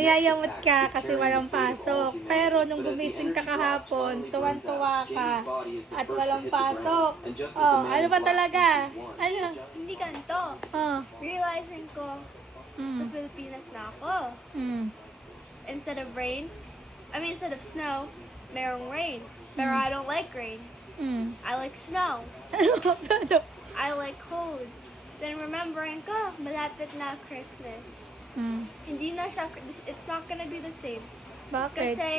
Niyayamot ka kasi walang pasok. Pero nung gumising ka kahapon, tuwan-tuwa ka at walang pasok. Oh, ano ba talaga? Ano? Hindi ganito. Oh. Realizing ko, sa Mm. Pilipinas na ako. Mm. Instead of snow, merong rain. Pero I don't like rain. Mm. I like snow. Ano? I like cold. Then remembering ko, malapit na Christmas. Mm. Hindi na siya, it's not gonna be the same. Bakit? Kasi,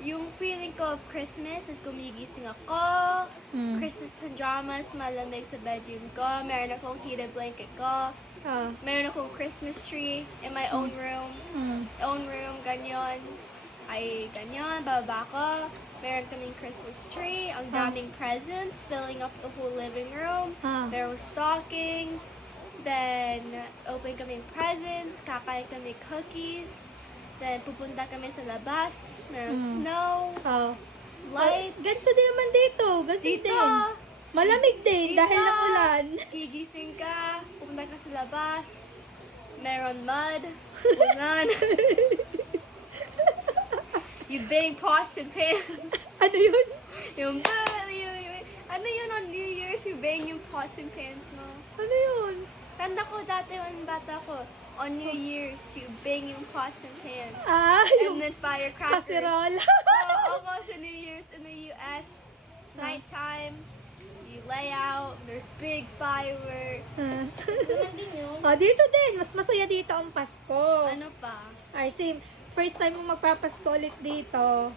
yung feeling ko of Christmas is gumigising ako, Mm. Christmas pajamas, malamig sa bedroom ko, meron akong heated blanket ko, Ah. meron akong Christmas tree in my own room, Mm. ganyan. Ay, ganyan, baba ko, meron kaming Christmas tree, ang daming presents, filling up the whole living room, Ah. merong stockings, then, open kaming presents, kakain kami cookies, then, pupunta kami sa labas, meron snow, Oh. lights, Ganito din naman dito. Ganito dito, din. Malamig din dito, dahil nakulan. gigising ka, pupunta ka sa labas, meron mud, ulan, you bang pots and pans, Ano yun? yung, ano yun on New Year's, you bang yung pots and pans mo. Ano yun? Tanda ko dati, when bata ko, on New Year's, you bang yung pots and pans. Ah, And yung then firecrackers. kaserola. Oo, sa New Year's in the US, nighttime, you lay out, there's big fireworks. Naman din yun. Oh, dito din. Mas masaya dito ang Pasko. Ano pa? Ay, same. First time mo magpapasko ulit dito,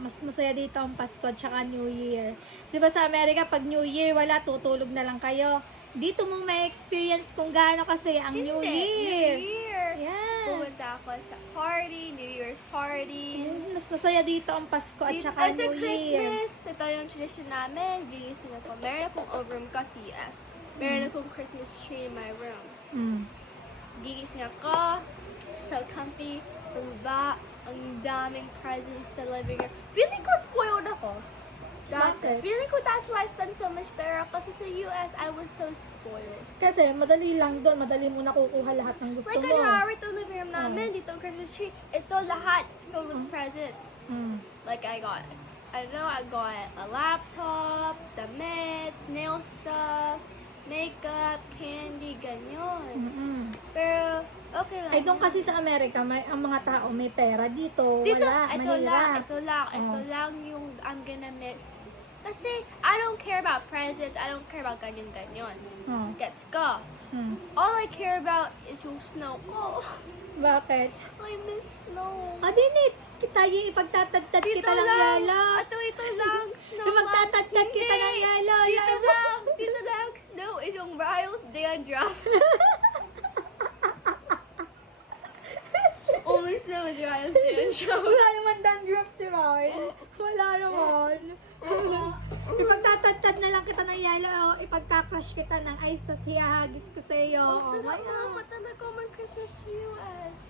mas masaya dito ang Pasko at saka New Year. Diba sa Amerika, pag New Year, wala, tutulog na lang kayo. Dito mo may experience kung gaano kasi ang New Hindi. Year. New Year. Yeah. Pumunta ako sa party, New Year's parties. Mas masaya dito ang Pasko at saka At sa New Year. Christmas, ito yung tradition namin. Gigising ako. Meron akong overroom ka CS. Meron akong Christmas tree in my room. Mm. Gigising ako. So comfy. Bumaba. Ang daming presents sa living room. Feeling ko spoiled ako. Bakit? Feeling ko that's why I spend so much pera. Kasi sa US, I was so spoiled. Kasi madali lang doon, madali mo nakukuha lahat ng gusto Like, mo. kunwari itong living room namin, dito ang Christmas tree, ito lahat filled with presents. Mm. Like, I got a laptop, damit, nail stuff, makeup, candy, ganyan. Mm-mm. Pero, okay lang. Ay, doon kasi sa Amerika, ang mga tao may pera. Dito, Dito, wala, mahirap. ito lang yung I'm gonna miss. Kasi, I don't care about presents, I don't care about ganyan-ganyan. Oh. Gets ko. Hmm. All I care about is yung snow ko. Bakit? I miss snow. Dinit, kita yung ipagtatagtad kita ng yelo. Ito lang, snow. Ipagtatagtad kita ng yelo. Dito lang, snow is yung Riles dandruff. Only snow is Riles dandruff. Wala naman dandruff si Ryan. Wala naman. Ipagtatagtad na lang kita ng yelo. Ipagka-crush kita ng ice, tas hihagis ko sa iyo. Sarap Wala. na matanda ko mag-Christmas sa US.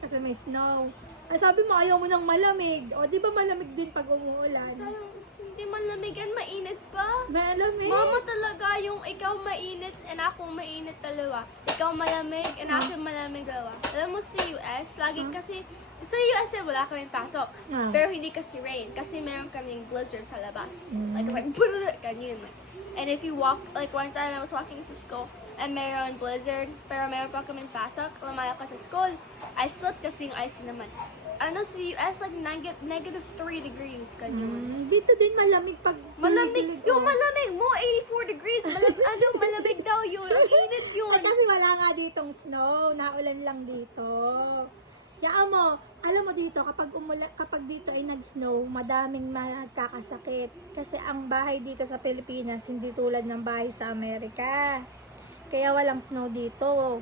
Kasi may snow. Ay, sabi mo, ayaw mo ng malamig. O, di ba malamig din pag umuulan? Sayang, hindi man lamigan, mainit pa. Malamig. Mama talaga yung ikaw mainit and ako mainit dalawa. Ikaw malamig and ako malamig dalawa. Alam mo sa US, lagi kasi, sa US wala kaming pasok. Pero hindi kasi rain. Kasi meron kaming blizzard sa labas. Like brrr, ganyan. And if you walk, like one time I was walking to school, and meron blizzard, pero meron pa kaming pasok, lumaya ko sa school. I slipped kasi yung ice naman. Ano sa US, like negative 3 degrees, ganyan. Dito din malamig pag Malamig, yung malamig mo, 84 degrees. Malamig daw yun. Ang init yun. Kasi wala nga ditong snow. Naulan lang dito. Yaan mo, alam mo dito, kapag dito ay nag-snow, madaming magkakasakit. Kasi ang bahay dito sa Pilipinas, hindi tulad ng bahay sa Amerika. Kaya walang snow dito.